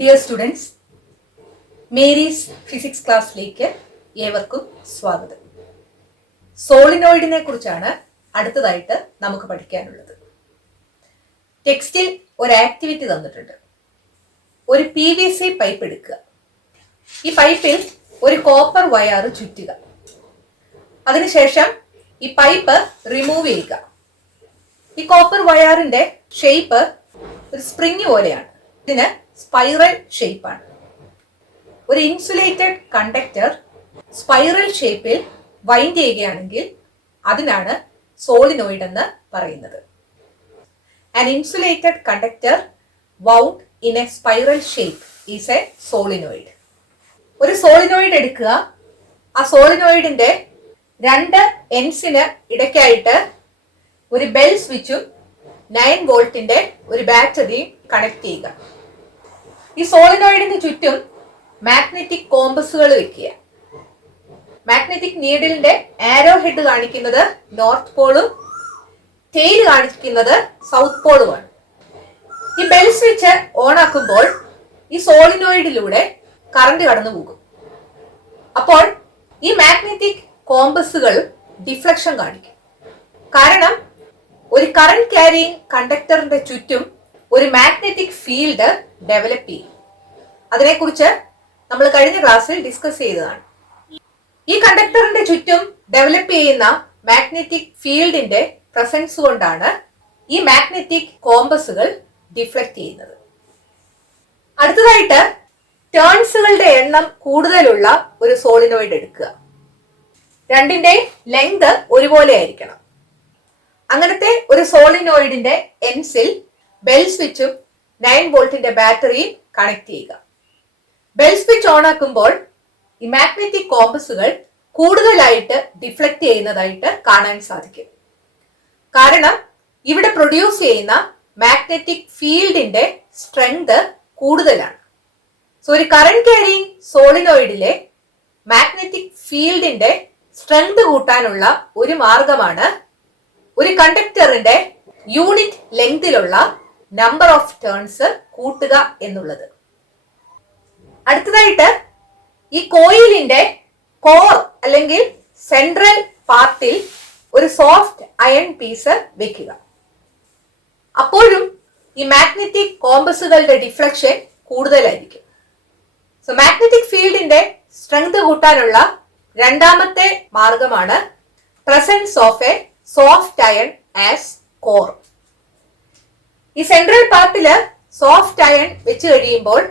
Dear students, Mary's physics ക്ലാസ്സിലേക്ക് ഏവർക്കും സ്വാഗതം. സോളിനോയിഡിനെ കുറിച്ചാണ് അടുത്തതായിട്ട് നമുക്ക് പഠിക്കാനുള്ളത്. ടെക്സ്റ്റിൽ ഒരു ആക്ടിവിറ്റി തന്നിട്ടുണ്ട്. ഒരു PVC പൈപ്പ് എടുക്കുക. ഈ പൈപ്പിൽ ഒരു കോപ്പർ വയർ ചുറ്റുക. അതിനുശേഷം ഈ പൈപ്പ് റിമൂവ് ചെയ്യുക. ഈ കോപ്പർ വയറിന്റെ ഷേപ്പ് ഒരു സ്പ്രിങ് പോലെയാണ്. ഇതിന് സ്പൈറൽ ഷേപ്പാണ്. ഒരു ഇൻസുലേറ്റഡ് കണ്ടക്ടർ സ്പൈറൽ ഷേപ്പിൽ വൈൻഡ് ചെയ്യുകയാണെങ്കിൽ അതിനാണ് സോളിനോയിഡ് എന്ന് പറയുന്നത്. An insulated conductor wound in a spiral shape is a solenoid. ഒരു സോളിനോയിഡ് എടുക്കുക. ആ സോളിനോയിഡിന്റെ രണ്ട് എൻഡ്സിന് ഇടയ്ക്കായിട്ട് ഒരു ബെൽ സ്വിച്ചും 9 വോൾട്ടിന്റെ ഒരു ബാറ്ററിയും കണക്ട് ചെയ്യുക. ഈ സോളിനോയിഡിന് ചുറ്റും മാഗ്നറ്റിക് കോമ്പസുകൾ വെക്കുക. മാഗ്നറ്റിക് നീഡിലിന്റെ ആരോ ഹെഡ് കാണിക്കുന്നത് നോർത്ത് പോളും ടെയിൽ കാണിക്കുന്നത് സൗത്ത് പോളുമാണ്. ഈ ബെൽ സ്വിച്ച് ഓൺ ആക്കുമ്പോൾ ഈ സോളിനോയിഡിലൂടെ കറണ്ട് കടന്നു പോകും. അപ്പോൾ ഈ മാഗ്നറ്റിക് കോമ്പസുകൾ ഡിഫ്ലക്ഷൻ കാണിക്കും. കാരണം ഒരു കറന്റ് ക്യാരിയിങ് കണ്ടക്ടറിന്റെ ചുറ്റും ഒരു മാഗ്നറ്റിക് ഫീൽഡ് ഡെവലപ്പ് ചെയ്യും. അതിനെക്കുറിച്ച് നമ്മൾ കഴിഞ്ഞ ക്ലാസ്സിൽ ഡിസ്കസ് ചെയ്തതാണ്. ഈ കണ്ടക്ടറിന്റെ ചുറ്റും ഡെവലപ്പ് ചെയ്യുന്ന മാഗ്നറ്റിക് ഫീൽഡിന്റെ പ്രസൻസ് കൊണ്ടാണ് ഈ മാഗ്നറ്റിക് കോമ്പസുകൾ ഡിഫ്ലക്ട് ചെയ്യുന്നത്. അടുത്തതായിട്ട് ടേൺസുകളുടെ എണ്ണം കൂടുതലുള്ള ഒരു സോളിനോയിഡ് എടുക്കുക. രണ്ടിന്റെ ലെങ്ത് ഒരുപോലെ ആയിരിക്കണം. അങ്ങനത്തെ ഒരു സോളിനോയിഡിന്റെ എൻഡ്സിൽ ബെൽ സ്വിച്ചും 9 വോൾട്ടിന്റെ ബാറ്ററിയും കണക്ട് ചെയ്യുക. ബെൽ സ്വിച്ച് ഓൺ ആക്കുമ്പോൾ ഈ മാഗ്നറ്റിക് കോമ്പസുകൾ കൂടുതലായിട്ട് ഡിഫ്ലക്ട് ചെയ്യുന്നതായിട്ട് കാണാൻ സാധിക്കും. കാരണം ഇവിടെ പ്രൊഡ്യൂസ് ചെയ്യുന്ന മാഗ്നറ്റിക് ഫീൽഡിന്റെ സ്ട്രെങ്ത് കൂടുതലാണ്. സോ ഒരു കറന്റ് ക്യാരിയിങ് സോളിനോയിഡിലെ മാഗ്നറ്റിക് ഫീൽഡിന്റെ സ്ട്രെങ്ത് കൂട്ടാനുള്ള ഒരു മാർഗമാണ് ഒരു കണ്ടക്ടറിന്റെ യൂണിറ്റ് ലെങ്തിലുള്ള നമ്പർ ഓഫ് ടേൺസ് കൂട്ടുക എന്നുള്ളത്. അടുത്തതായിട്ട് ഈ കോയിലിന്റെ കോർ അല്ലെങ്കിൽ സെൻട്രൽ പാർട്ടിൽ ഒരു സോഫ്റ്റ് അയൺ പീസ് വെക്കുക. അപ്പോഴും ഈ മാഗ്നറ്റിക് കോമ്പസുകളുടെ ഡിഫ്ലക്ഷൻ കൂടുതലായിരിക്കും. സോ മാഗ്നറ്റിക് ഫീൽഡിന്റെ സ്ട്രെങ്ത് കൂട്ടാനുള്ള രണ്ടാമത്തെ മാർഗമാണ് presence of a soft iron as core. ഈ സെൻട്രൽ പാർട്ടില് സോഫ്റ്റ് അയൺ വെച്ച് കഴിയുമ്പോൾ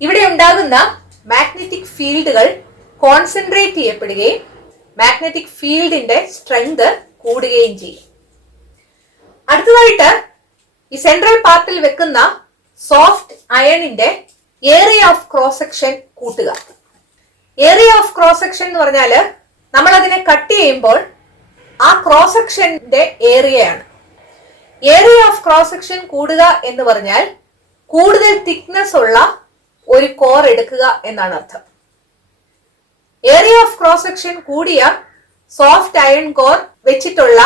ഇവിടെ ഉണ്ടാകുന്ന മാഗ്നറ്റിക് ഫീൽഡുകൾ കോൺസെൻട്രേറ്റ് ചെയ്യപ്പെടുകയും മാഗ്നറ്റിക് ഫീൽഡിന്റെ സ്ട്രെങ്ത് കൂടുകയും ചെയ്യും. അടുത്തതായിട്ട് ഈ സെൻട്രൽ പാർട്ടിൽ വെക്കുന്ന സോഫ്റ്റ് അയണിന്റെ ഏരിയ ഓഫ് ക്രോസ് സെക്ഷൻ കൂട്ടുക. ഏരിയ ഓഫ് ക്രോസ് സെക്ഷൻ എന്ന് പറഞ്ഞാൽ നമ്മൾ അതിനെ കട്ട് ചെയ്യുമ്പോൾ ആ ക്രോസ് സെക്ഷന്റെ ഏരിയയാണ്. ഏരിയ ഓഫ് ക്രോസ് സെക്ഷൻ കൂടുക എന്ന് പറഞ്ഞാൽ കൂടുതൽ തിക്നെസ് ഉള്ള ഒരു കോർ എടുക്കുക എന്നാണ് അർത്ഥം. ഏരിയ ഓഫ് ക്രോസ് സെക്ഷൻ കൂടിയ സോഫ്റ്റ് അയൺ കോർ വെച്ചിട്ടുള്ള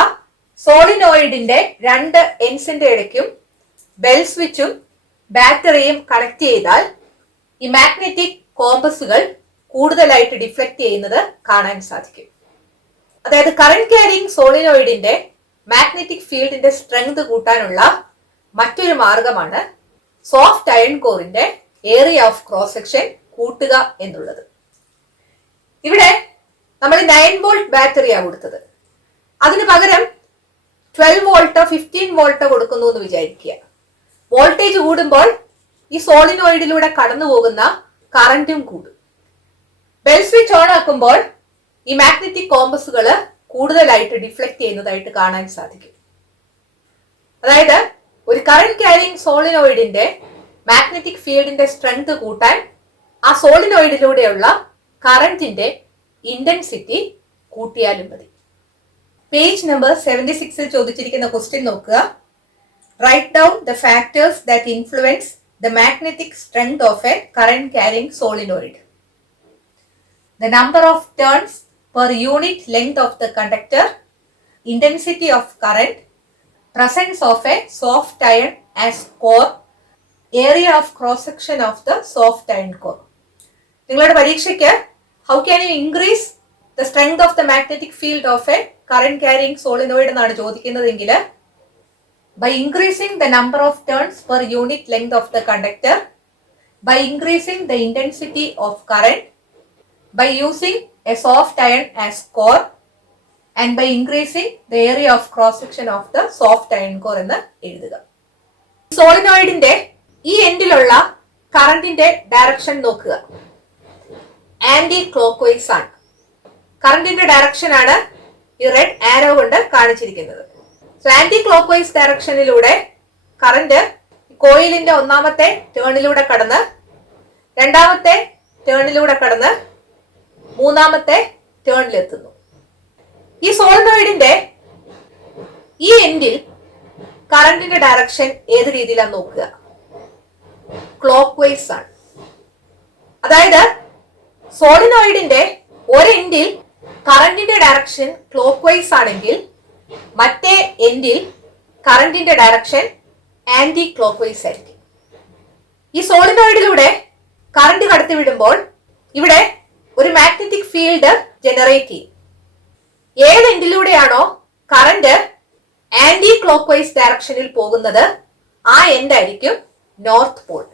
സോളിനോയിഡിന്റെ രണ്ട് എൻഡ്സിന്റെ ഇടയ്ക്കും ബെൽ സ്വിച്ചും ബാറ്ററിയും കണക്ട് ചെയ്താൽ ഈ മാഗ്നറ്റിക് കോമ്പസുകൾ കൂടുതലായിട്ട് ഡിഫ്ലക്ട് ചെയ്യുന്നത് കാണാൻ സാധിക്കും. അതായത് കറന്റ് ക്യാരിയിങ് സോളിനോയിഡിന്റെ മാഗ്നറ്റിക് ഫീൽഡിന്റെ സ്ട്രെങ്ത് കൂട്ടാനുള്ള മറ്റൊരു മാർഗമാണ് സോഫ്റ്റ് അയൺ കോറിന്റെ ഏരിയ ഓഫ് ക്രോസ് സെക്ഷൻ കൂട്ടുക എന്നുള്ളത്. ഇവിടെ നമ്മൾ 9 വോൾട്ട് ബാറ്ററിയാണ് കൊടുത്തത്. അതിന് പകരം 12 വോൾട്ടോ 15 വോൾട്ടോ കൊടുക്കുന്നു എന്ന് വിചാരിക്കുക. വോൾട്ടേജ് കൂടുമ്പോൾ ഈ സോളിനോയിഡിലൂടെ കടന്നു പോകുന്ന കറന്റും കൂടും. ബെൽ സ്വിച്ച് ഓൺ ആക്കുമ്പോൾ ഈ മാഗ്നറ്റിക് കോമ്പസുകൾ കൂടുതലായിട്ട് ഡിഫ്ലക്ട് ചെയ്യുന്നതായിട്ട് കാണാൻ സാധിക്കും. അതായത് ഒരു കറന്റ് ക്യാരിയിങ് സോളിനോയിഡിന്റെ മാഗ്നറ്റിക് ഫീൽഡിന്റെ സ്ട്രെങ്ത് കൂട്ടാൻ ആ സോളിനോയിഡിലൂടെയുള്ള കറന്റിന്റെ ഇന്റൻസിറ്റി കൂട്ടിയാലും മതി. പേജ് നമ്പർ 76 ചോദിച്ചിരിക്കുന്ന ക്വസ്റ്റ്യൻ നോക്കുക. Write down the factors that influence the magnetic strength of a current carrying solenoid. The number of turns per unit length of the conductor, intensity of current, presence of a soft iron as core, area of cross section of the soft iron core. നിങ്ങളുടെ പരീക്ഷയ്ക്ക് how can you increase the strength of the magnetic field of a current carrying solenoid എന്നാണ് ചോദിക്കുന്നതെങ്കിൽ by increasing the number of turns per unit length of the conductor, by increasing the intensity of current, by using a soft iron as core, and by increasing the area of cross section of the soft iron core എന്ന് എഴുതുക. സോളിനോയിഡിന്റെ ഈ എൻഡിലുള്ള കറന്റിന്റെ direction നോക്കുക. Anti clock vice ആണ്. കറന്റിന്റെ direction ആണ് ഈ red arrow കൊണ്ട് കാണിച്ചിരിക്കുന്നത്. സോ ആന്റി ക്ലോക്ക് വൈസ് ഡയറക്ഷനിലൂടെ കറന്റ് കോയിലിന്റെ ഒന്നാമത്തെ ടേണിലൂടെ കടന്ന്, രണ്ടാമത്തെ ടേണിലൂടെ കടന്ന്, മൂന്നാമത്തെ ടേണിലെത്തുന്നു. ഈ സോളിനോയിഡിന്റെ ഈ എൻഡിൽ കറന്റിന്റെ ഡയറക്ഷൻ ഏത് രീതിയിലാണ് നോക്കുക? ക്ലോക്ക് വൈസ് ആണ്. അതായത് സോളിനോയിഡിന്റെ ഒരെൻഡിൽ കറന്റിന്റെ ഡയറക്ഷൻ ക്ലോക്ക് വൈസ് ആണെങ്കിൽ മറ്റേ എൻഡിൽ കറന്റിന്റെ ഡയറക്ഷൻ ആന്റി ക്ലോക്ക് വൈസ് ആയിരിക്കും. ഈ സോളിനോയിഡിലൂടെ കറന്റ് കടത്തിവിടുമ്പോൾ ഇവിടെ ഒരു മാഗ്നറ്റിക് ഫീൽഡ് ജനറേറ്റ് ചെയ്യും. ഏത് എൻഡിലൂടെയാണോ കറന്റ് ആന്റി ക്ലോക്ക് വൈസ് ഡയറക്ഷനിൽ പോകുന്നത് ആ എൻഡ് ആയിരിക്കും നോർത്ത് പോൾ.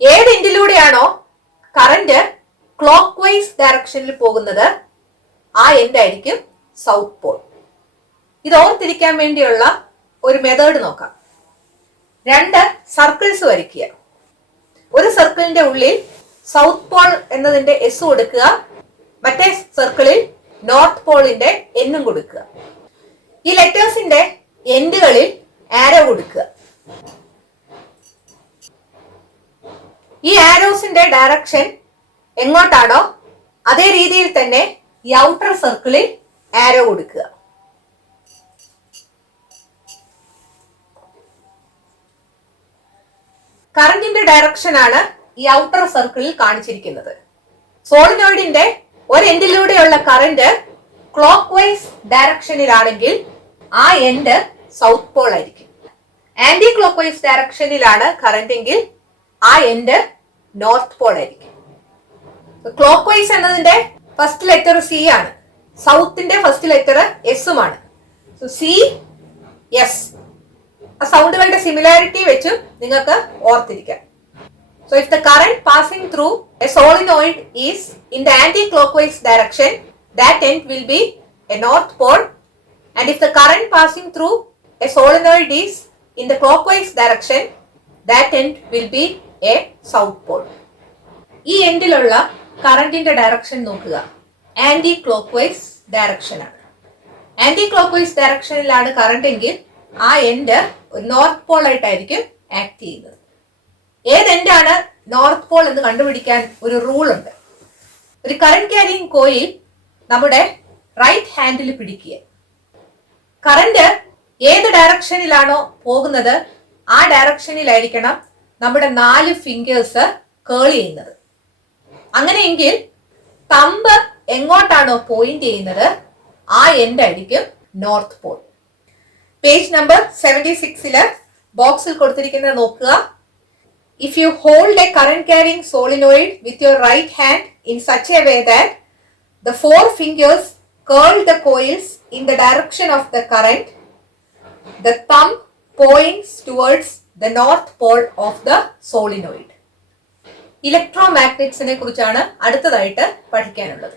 ഏത് എൻഡിലൂടെയാണോ കറന്റ് ക്ലോക്ക് വൈസ് ഡയറക്ഷനിൽ പോകുന്നത് ആ എൻഡ് ആയിരിക്കും സൗത്ത് പോൾ. ഇത് ഓർത്തിരിക്കാൻ വേണ്ടിയുള്ള ഒരു മെത്തേഡ് നോക്കാം. രണ്ട് സർക്കിൾസ് വരയ്ക്കുക. ഒരു സർക്കിളിന്റെ ഉള്ളിൽ സൗത്ത് പോൾ എന്നതിന്റെ എസ് കൊടുക്കുക, മറ്റേ സർക്കിളിൽ നോർത്ത് പോളിന്റെ എന്നും കൊടുക്കുക. ഈ ലെറ്റേഴ്സിന്റെ എൻഡുകളിൽ ആരോ കൊടുക്കുക. ഈ ആരോസിന്റെ ഡയറക്ഷൻ എങ്ങോട്ടാണോ അതേ രീതിയിൽ തന്നെ ഈ ഔട്ടർ സർക്കിളിൽ ആരോ കൊടുക്കുക. കറന്റിന്റെ ഡയറക്ഷൻ ആണ് ഈ ഔട്ടർ സർക്കിളിൽ കാണിച്ചിരിക്കുന്നത്. സോളിനോയിഡിന്റെ ഒരു എൻഡിലൂടെയുള്ള കറന്റ് ക്ലോക്ക് വൈസ് ഡയറക്ഷനിലാണെങ്കിൽ ആ എൻഡ് സൗത്ത് പോൾ ആയിരിക്കും. ആന്റി ക്ലോക്ക് വൈസ് ഡയറക്ഷനിലാണ് കറന്റ് എങ്കിൽ ആ എൻഡ് നോർത്ത് പോൾ ആയിരിക്കും. ക്ലോക്ക് വൈസ് എന്നതിന്റെ ഫസ്റ്റ് ലെറ്റർ സി ആണ്, സൗത്തിന്റെ ഫസ്റ്റ് ലെറ്റർ എസുമാണ്. സോ സി എസ്, ആ സൗണ്ടുകളുടെ സിമിലാരിറ്റി വെച്ചും നിങ്ങൾക്ക് ഓർത്തിരിക്കാം. So if the current passing through a solenoid is in the anti-clockwise direction, that end will be a north pole, and if the current passing through a solenoid is in the clockwise direction, that end will be a south pole. ഈ എൻഡിലുള്ള കറന്റിന്റെ direction നോക്കുക. Anti clock vice direction ആണ്. Anti clock vice ഡയറക്ഷനിലാണ് current എങ്കിൽ ആ end ഒരു north Paul ആയിട്ടായിരിക്കും act ചെയ്യുന്നത്. ഏത് എൻഡാണ് നോർത്ത് പോൾ എന്ന് കണ്ടുപിടിക്കാൻ ഒരു റൂൾ ഉണ്ട്. ഒരു കറന്റ് ക്യാരിയിങ് കോയിൽ നമ്മുടെ റൈറ്റ് ഹാൻഡിൽ പിടിക്കുക. കറന്റ് ഏത് ഡയറക്ഷനിലാണോ പോകുന്നത് ആ ഡയറക്ഷനിലായിരിക്കണം നമ്മുടെ 4 ഫിംഗേഴ്സ് കേൾ ചെയ്യുന്നത്. അങ്ങനെയെങ്കിൽ തമ്പ് എങ്ങോട്ടാണോ പോയിന്റ് ചെയ്യുന്നത് ആ എൻഡ് ആയിരിക്കും നോർത്ത് പോൾ. പേജ് നമ്പർ 76 ബോക്സിൽ കൊടുത്തിരിക്കുന്നത് നോക്കുക. If you hold a current carrying solenoid with your right hand in such a way that the 4 fingers curl the coils in the direction of the current, the thumb points towards the north pole of the solenoid. ഇലക്ട്രോമാഗ്നറ്റ്സിനെ കുറിച്ചാണ് അടുത്തതായിട്ട് പഠിക്കാനുള്ളത്.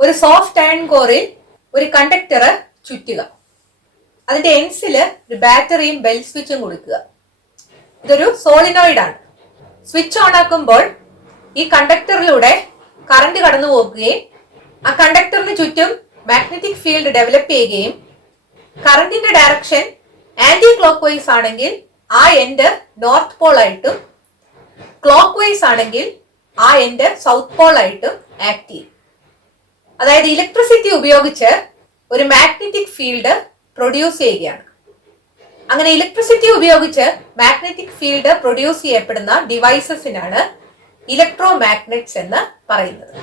ഒരു soft iron കോറിൽ ഒരു conductor ചുറ്റുക. അതിന്റെ എൻഡ്സിൽ ഒരു ബാറ്ററിയും bell സ്വിച്ചും കൊടുക്കുക. ഇതൊരു സോളിനോയിഡ് ആണ്. സ്വിച്ച് ഓൺ ആക്കുമ്പോൾ ഈ കണ്ടക്ടറിലൂടെ കറന്റ് കടന്നു പോകുകയും ആ കണ്ടക്ടറിന് ചുറ്റും മാഗ്നറ്റിക് ഫീൽഡ് ഡെവലപ്പ് ചെയ്യുകയും കറന്റിന്റെ ഡയറക്ഷൻ ആന്റി ക്ലോക്ക് വൈസ് ആണെങ്കിൽ ആ എൻഡ് നോർത്ത് പോൾ ആയിട്ടും ക്ലോക്ക് വൈസ് ആണെങ്കിൽ ആ എൻഡ് സൗത്ത് പോൾ ആയിട്ടും ആക്ട് ചെയ്യും. അതായത് ഇലക്ട്രിസിറ്റി ഉപയോഗിച്ച് ഒരു മാഗ്നറ്റിക് ഫീൽഡ് പ്രൊഡ്യൂസ് ചെയ്യുകയാണ്. അങ്ങനെ ഇലക്ട്രിസിറ്റി ഉപയോഗിച്ച് മാഗ്നറ്റിക് ഫീൽഡ് പ്രൊഡ്യൂസ് ചെയ്യപ്പെടുന്ന ഡിവൈസസിനാണ് ഇലക്ട്രോമാഗ്നറ്റ്സ് എന്ന് പറയുന്നത്.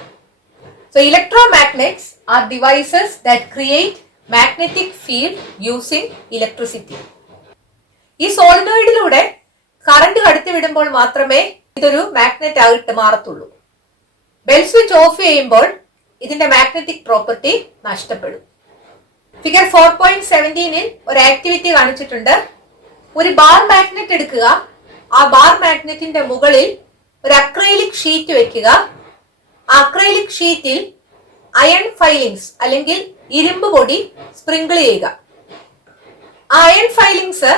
So electromagnets are devices that create magnetic field using electricity. ഈ സോളിനോയിഡിലൂടെ കറണ്ട് കടത്തിവിടുമ്പോൾ മാത്രമേ ഇതൊരു മാഗ്നറ്റ് ആയിട്ട് മാറത്തുള്ളൂ. ബെൽ സ്വിച്ച് ഓഫ് ചെയ്യുമ്പോൾ ഇതിന്റെ മാഗ്നറ്റിക് പ്രോപ്പർട്ടി നഷ്ടപ്പെടും. ഫിഗർ 4.17 ഒരു ആക്ടിവിറ്റി കാണിച്ചിട്ടുണ്ട്. ഒരു ബാർ മാഗ്നറ്റ് എടുക്കുക. ആ ബാർ മാഗ്നറ്റിന്റെ മുകളിൽ ഒരു അക്രൈലിക് ഷീറ്റ് വെക്കുക. ആ അക്രൈലിക് ഷീറ്റിൽ അയൺ ഫൈലിങ്സ് അല്ലെങ്കിൽ ഇരുമ്പ് പൊടി സ്പ്രിങ്കിൾ ചെയ്യുക. ആ അയൺ ഫൈലിങ്സ്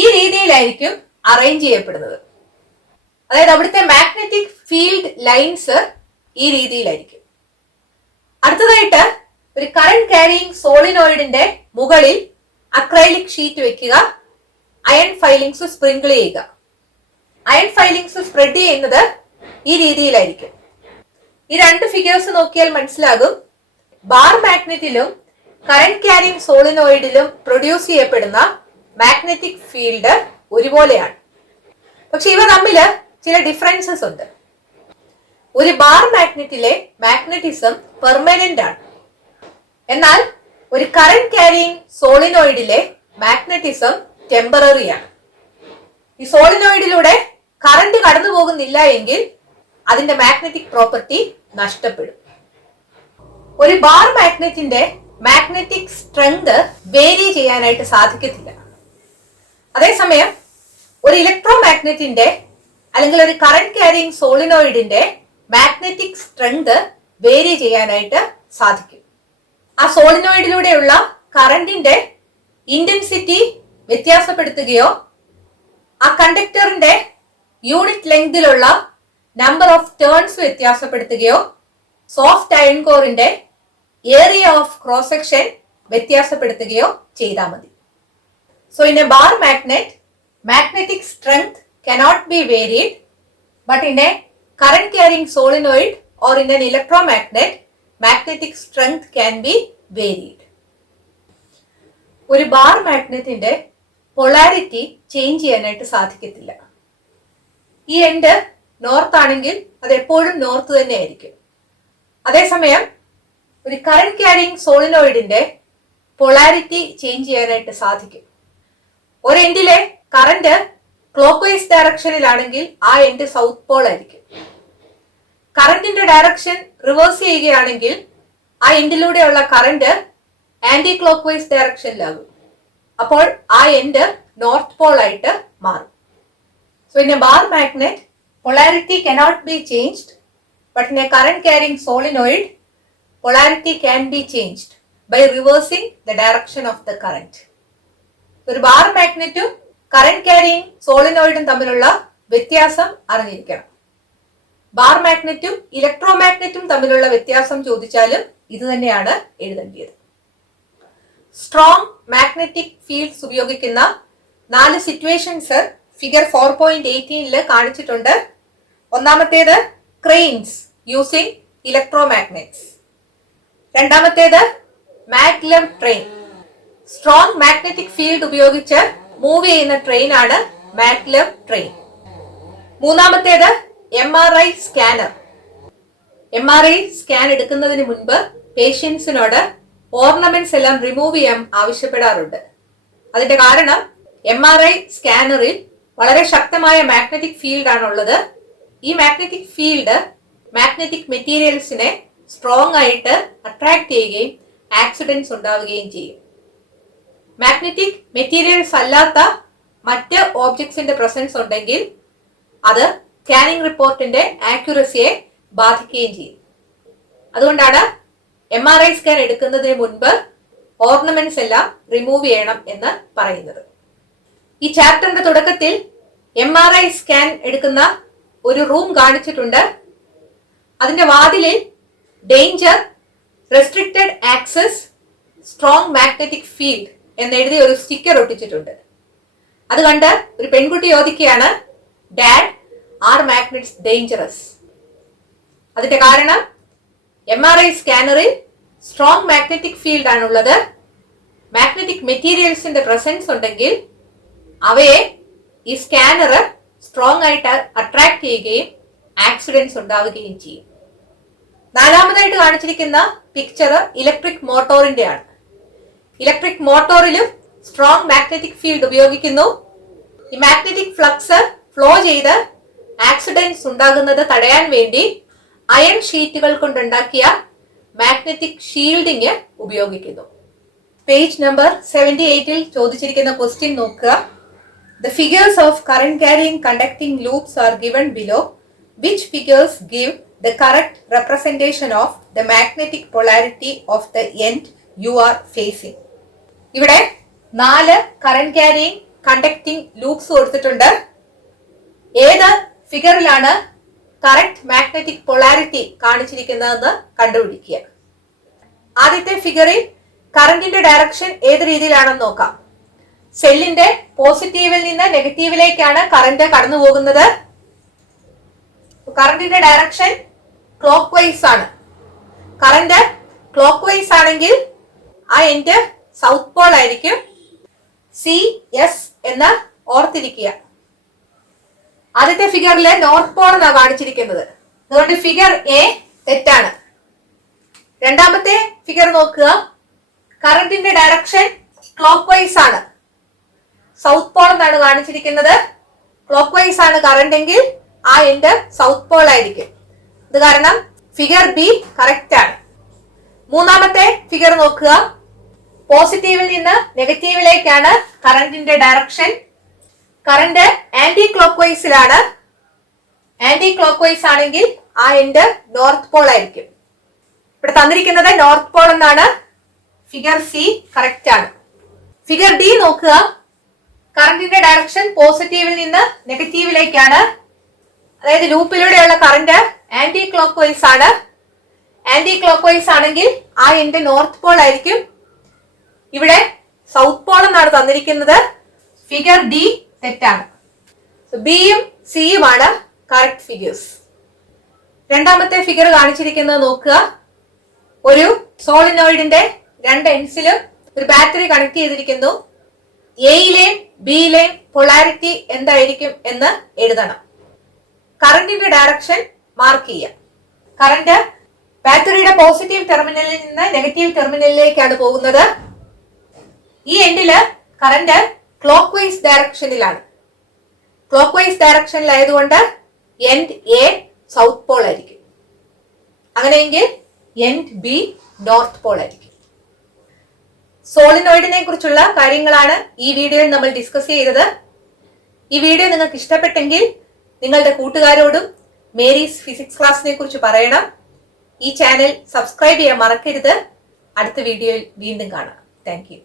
ഈ രീതിയിലായിരിക്കും അറേഞ്ച് ചെയ്യപ്പെടുന്നത്. അതായത് അവിടുത്തെ മാഗ്നറ്റിക് ഫീൽഡ് ലൈൻസ് ഈ രീതിയിലായിരിക്കും. അടുത്തതായിട്ട് ഒരു കറന്റ് ക്യാരിയിങ് സോളിനോയിഡിന്റെ മുകളിൽ അക്രൈലിക് ഷീറ്റ് വെക്കുക. അയൺ ഫൈലിങ്സ് സ്പ്രിങ്കിൾ ചെയ്യുക. അയൺ ഫൈലിങ്സ് സ്പ്രെഡ് ചെയ്യുന്നത് ഈ രീതിയിലായിരിക്കും. ഈ രണ്ട് ഫിഗേഴ്സ് നോക്കിയാൽ മനസ്സിലാകും ബാർ മാഗ്നറ്റിലും കറന്റ് ക്യാരിയിങ് സോളിനോയിഡിലും പ്രൊഡ്യൂസ് ചെയ്യപ്പെടുന്ന മാഗ്നറ്റിക് ഫീൽഡ് ഒരുപോലെയാണ്. പക്ഷെ ഇവ തമ്മിൽ ചില ഡിഫറൻസസ് ഉണ്ട്. ഒരു ബാർ മാഗ്നറ്റിലെ മാഗ്നറ്റിസം പെർമനന്റ് ആണ്. എന്നാൽ ഒരു കറന്റ് ക്യാരിയിങ് സോളിനോയിഡിലെ മാഗ്നറ്റിസം ടെമ്പററി ആണ്. ഈ സോളിനോയിഡിലൂടെ കറന്റ് കടന്നു പോകുന്നില്ല എങ്കിൽ അതിന്റെ മാഗ്നറ്റിക് പ്രോപ്പർട്ടി നഷ്ടപ്പെടും. ഒരു ബാർ മാഗ്നറ്റിന്റെ മാഗ്നറ്റിക് സ്ട്രെങ്ത് വേരി ചെയ്യാനായിട്ട് സാധിക്കത്തില്ല. അതേസമയം ഒരു ഇലക്ട്രോ മാഗ്നറ്റിന്റെ അല്ലെങ്കിൽ ഒരു കറന്റ് ക്യാരിയിങ് സോളിനോയിഡിന്റെ മാഗ്നറ്റിക് സ്ട്രെങ്ത് വേരി ചെയ്യാനായിട്ട് സാധിക്കും. ആ സോളിനോയിഡിലൂടെയുള്ള കറന്റിന്റെ ഇന്റൻസിറ്റി വ്യത്യാസപ്പെടുത്തുകയോ ആ കണ്ടക്ടറിന്റെ യൂണിറ്റ് ലെങ്തിലുള്ള നമ്പർ ഓഫ് ടേൺസ് വ്യത്യാസപ്പെടുത്തുകയോ സോഫ്റ്റ് അയൺ കോറിന്റെ ഏരിയ ഓഫ് ക്രോസ് സെക്ഷൻ വ്യത്യാസപ്പെടുത്തുകയോ ചെയ്താൽ മതി. So in a bar magnet magnetic strength cannot be varied, but in a current carrying solenoid or in an electromagnet, magnetic strength can be varied. ഒരു bar മാഗ്നറ്റിന്റെ polarity change ചെയ്യാനായിട്ട് സാധിക്കത്തില്ല. ഈ end north ആണെങ്കിൽ അത് എപ്പോഴും നോർത്ത് തന്നെ ആയിരിക്കും. അതേസമയം ഒരു കറന്റ് ക്യാരിയിങ് സോളിനോയിഡിന്റെ പൊളാരിറ്റി ചേഞ്ച് ചെയ്യാനായിട്ട് സാധിക്കും. ഒരു എൻഡിലെ കറന്റ് ക്ലോക്ക് വൈസ് ഡയറക്ഷനിലാണെങ്കിൽ ആ എൻഡ് സൗത്ത് പോൾ ആയിരിക്കും. കറന്റിന്റെ ഡയറക്ഷൻ റിവേഴ്സ് ചെയ്യുകയാണെങ്കിൽ ആ എൻഡിലൂടെയുള്ള കറന്റ് ആന്റി ക്ലോക്ക് വൈസ് ഡയറക്ഷനിലാകും. അപ്പോൾ ആ എൻഡ് നോർത്ത് പോൾ ആയിട്ട് മാറും. So in a bar magnet polarity cannot be changed, but in a current carrying solenoid polarity can be changed by reversing the direction of the current. ഒരു bar മാഗ്നറ്റും current carrying സോളിനോയിഡും തമ്മിലുള്ള വ്യത്യാസം അറിഞ്ഞിരിക്കണം. Bar മാഗ്നറ്റും electro മാഗ്നറ്റും തമ്മിലുള്ള വ്യത്യാസം ചോദിച്ചാലും ഇത് തന്നെയാണ് എഴുതേണ്ടത്. സ്ട്രോങ് മാഗ്നറ്റിക് ഫീൽഡ്സ് ഉപയോഗിക്കുന്ന 4 സിറ്റുവേഷൻസ് ഫിഗർ 4.18 കാണിച്ചിട്ടുണ്ട്. ഒന്നാമത്തേത് ക്രെയിൻസ് യൂസിങ് ഇലക്ട്രോ മാഗ്നറ്റ്സ്. രണ്ടാമത്തേത് maglev train. Strong magnetic field ഉപയോഗിച്ച് മൂവ് ചെയ്യുന്ന ട്രെയിൻ ആണ് മാഗ്ലെവ് ട്രെയിൻ. മൂന്നാമത്തേത് MRI സ്കാനർ. MRI സ്കാൻ എടുക്കുന്നതിന് മുൻപ് പേഷ്യൻസിനോട് ഓർണമെന്റ്സ് എല്ലാം റിമൂവ് ചെയ്യാൻ ആവശ്യപ്പെടാറുണ്ട്. അതിന്റെ കാരണം MRI സ്കാനറിൽ വളരെ ശക്തമായ മാഗ്നറ്റിക് ഫീൽഡ് ആണുള്ളത്. ഈ മാഗ്നറ്റിക് ഫീൽഡ് മാഗ്നറ്റിക് മെറ്റീരിയൽസിനെ സ്ട്രോങ് ആയിട്ട് അട്രാക്ട് ചെയ്യുകയും ആക്സിഡന്റ്സ് ഉണ്ടാവുകയും ചെയ്യും. മാഗ്നറ്റിക് മെറ്റീരിയൽസ് അല്ലാത്ത മറ്റ് ഓബ്ജക്ട്സിന്റെ പ്രസൻസ് ഉണ്ടെങ്കിൽ അത് സ്കാനിംഗ് റിപ്പോർട്ടിന്റെ ആക്യുറസിയെ ബാധിക്കുകയും ചെയ്യും. അതുകൊണ്ടാണ് MRI സ്കാൻ എടുക്കുന്നതിന് മുൻപ് ഓർണമെന്റ്സ് എല്ലാം റിമൂവ് ചെയ്യണം എന്ന് പറയുന്നത്. ഈ ചാപ്റ്ററിന്റെ തുടക്കത്തിൽ MRI സ്കാൻ എടുക്കുന്ന ഒരു റൂം കാണിച്ചിട്ടുണ്ട്. അതിന്റെ വാതിലിൽ danger, restricted access, strong magnetic field എന്നെഴുതി ഒരു സ്റ്റിക്കർ ഒട്ടിച്ചിട്ടുണ്ട്. അത് കണ്ട് ഒരു പെൺകുട്ടി ചോദിക്കുകയാണ്, ഡാഡ്, ആർ മാഗ്നറ്റ്സ് ഡേഞ്ചറസ്? അതിന്റെ കാരണം MRI സ്കാനറിൽ സ്ട്രോങ് മാഗ്നറ്റിക് ഫീൽഡ് ആണുള്ളത്. മാഗ്നറ്റിക് മെറ്റീരിയൽസിന്റെ പ്രസൻസ് ഉണ്ടെങ്കിൽ അവയെ ഈ സ്കാനർ സ്ട്രോങ് ആയിട്ട് അട്രാക്ട് ചെയ്യുകയും ആക്സിഡന്റ്സ് ഉണ്ടാവുകയും ചെയ്യും. നാലാമതായിട്ട് കാണിച്ചിരിക്കുന്ന പിക്ചർ ഇലക്ട്രിക് മോട്ടോറിന്റെ ആണ്. ഇലക്ട്രിക് മോട്ടോറിലും സ്ട്രോങ് മാഗ്നറ്റിക് ഫീൽഡ് ഉപയോഗിക്കുന്നു. ഈ മാഗ്നറ്റിക് ഫ്ലക്സ് ഫ്ലോ ചെയ്ത് ആക്സിഡന്റ്സ് ഉണ്ടാകുന്നത് തടയാൻ വേണ്ടി അയൺ ഷീറ്റുകൾ കൊണ്ടുണ്ടാക്കിയ മാഗ്നറ്റിക് ഷീൽഡിങ് ഉപയോഗിക്കുന്നു. പേജ് നമ്പർ 78-ൽ ചോദിച്ചിരിക്കുന്ന ക്വസ്റ്റ്യൻ നോക്കുക. The figures of current carrying conducting loops are given below. Which figures give the correct representation of the magnetic polarity of the end you are facing? ഇവിടെ 4 current carrying conducting loops കൊടുത്തിട്ടുണ്ട്. ഏത് ഫിഗറിലാണ് correct magnetic polarity കാണിച്ചിരിക്കുന്നതെന്ന് കണ്ടുപിടിക്കുക. ആദ്യത്തെ ഫിഗറിൽ കറന്റിന്റെ direction ഏത് രീതിയിലാണെന്ന് നോക്കാം. സെല്ലിന്റെ പോസിറ്റീവിൽ നിന്ന് നെഗറ്റീവിലേക്കാണ് കറന്റ് കടന്നു പോകുന്നത്. കറന്റിന്റെ ഡയറക്ഷൻ ക്ലോക്ക് വൈസ് ആണ്. കറന്റ് ക്ലോക്ക് വൈസ് ആണെങ്കിൽ ആ എൻഡ് സൗത്ത് പോൾ ആയിരിക്കും. CS എന്ന് ഓർത്തിരിക്കുക. ആദ്യത്തെ ഫിഗറിലെ നോർത്ത് പോൾ എന്നാണ് കാണിച്ചിരിക്കുന്നത്. അതുകൊണ്ട് ഫിഗർ A തെറ്റാണ്. രണ്ടാമത്തെ ഫിഗർ നോക്കുക. കറന്റിന്റെ ഡയറക്ഷൻ ക്ലോക്ക് വൈസ് ആണ്. സൗത്ത് പോൾ എന്നാണ് കാണിച്ചിരിക്കുന്നത്. ക്ലോക്ക് വൈസ് ആണ് കറന്റ് എങ്കിൽ ആ എൻഡ് സൗത്ത് പോൾ ആയിരിക്കും. ഇത് കാരണം ഫിഗർ B കറക്റ്റ് ആണ്. മൂന്നാമത്തെ ഫിഗർ നോക്കുക. പോസിറ്റീവിൽ നിന്ന് നെഗറ്റീവിലേക്കാണ് കറന്റിന്റെ ഡയറക്ഷൻ. കറന്റ് ആന്റി ക്ലോക്ക് വൈസിലാണ്. ആന്റി ക്ലോക്ക് വൈസ് ആണെങ്കിൽ ആ എൻഡ് നോർത്ത് പോൾ ആയിരിക്കും. ഇവിടെ തന്നിരിക്കുന്നത് നോർത്ത് പോൾ എന്നാണ്. ഫിഗർ C കറക്റ്റ് ആണ്. ഫിഗർ D നോക്കുക. കറന്റിന്റെ ഡയറക്ഷൻ പോസിറ്റീവിൽ നിന്ന് നെഗറ്റീവിലേക്കാണ്. അതായത് ലൂപ്പിലൂടെയുള്ള കറന്റ് ആന്റി ക്ലോക്ക് വൈസ് ആണ്. ആന്റി ക്ലോക്ക് വൈസ് ആണെങ്കിൽ ആ എൻഡ് നോർത്ത് പോൾ ആയിരിക്കും. ഇവിടെ സൗത്ത് പോൾ എന്നാണ് തന്നിരിക്കുന്നത്. ഫിഗർ D തെറ്റാണ്. ബിയും സിയുമാണ് കറക്റ്റ് ഫിഗേഴ്സ്. രണ്ടാമത്തെ ഫിഗർ കാണിച്ചിരിക്കുന്നത് നോക്കുക. ഒരു സോളിനോയിഡിന്റെ 2 എൻഡ്സിലും ഒരു ബാറ്ററി കണക്ട് ചെയ്തിരിക്കുന്നു. എയിലെയും ബിയിലെയും പൊളാരിറ്റി എന്തായിരിക്കും എന്ന് എഴുതണം. കറന്റിന്റെ ഡയറക്ഷൻ മാർക്ക് ചെയ്യാം. കറന്റ് ബാറ്ററിയുടെ പോസിറ്റീവ് ടെർമിനലിൽ നിന്ന് നെഗറ്റീവ് ടെർമിനലിലേക്കാണ് പോകുന്നത്. ഈ എൻഡില് കറന്റ് ക്ലോക്ക് വൈസ് ഡയറക്ഷനിലാണ്. ക്ലോക്ക് വൈസ് ഡയറക്ഷനിലായതുകൊണ്ട് എൻഡ് A സൗത്ത് പോൾ ആയിരിക്കും. അങ്ങനെയെങ്കിൽ എൻഡ് B നോർത്ത് പോൾ ആയിരിക്കും. സോളിനോയിഡിനെ കുറിച്ചുള്ള കാര്യങ്ങളാണ് ഈ വീഡിയോയിൽ നമ്മൾ ഡിസ്കസ് ചെയ്തത്. ഈ വീഡിയോ നിങ്ങൾക്ക് ഇഷ്ടപ്പെട്ടെങ്കിൽ നിങ്ങളുടെ കൂട്ടുകാരോടും മേരീസ് ഫിസിക്സ് ക്ലാസ്സിനെ കുറിച്ച് പറയണം. ഈ ചാനൽ സബ്സ്ക്രൈബ് ചെയ്യാൻ മറക്കരുത്. അടുത്ത വീഡിയോയിൽ വീണ്ടും കാണാം. Thank you.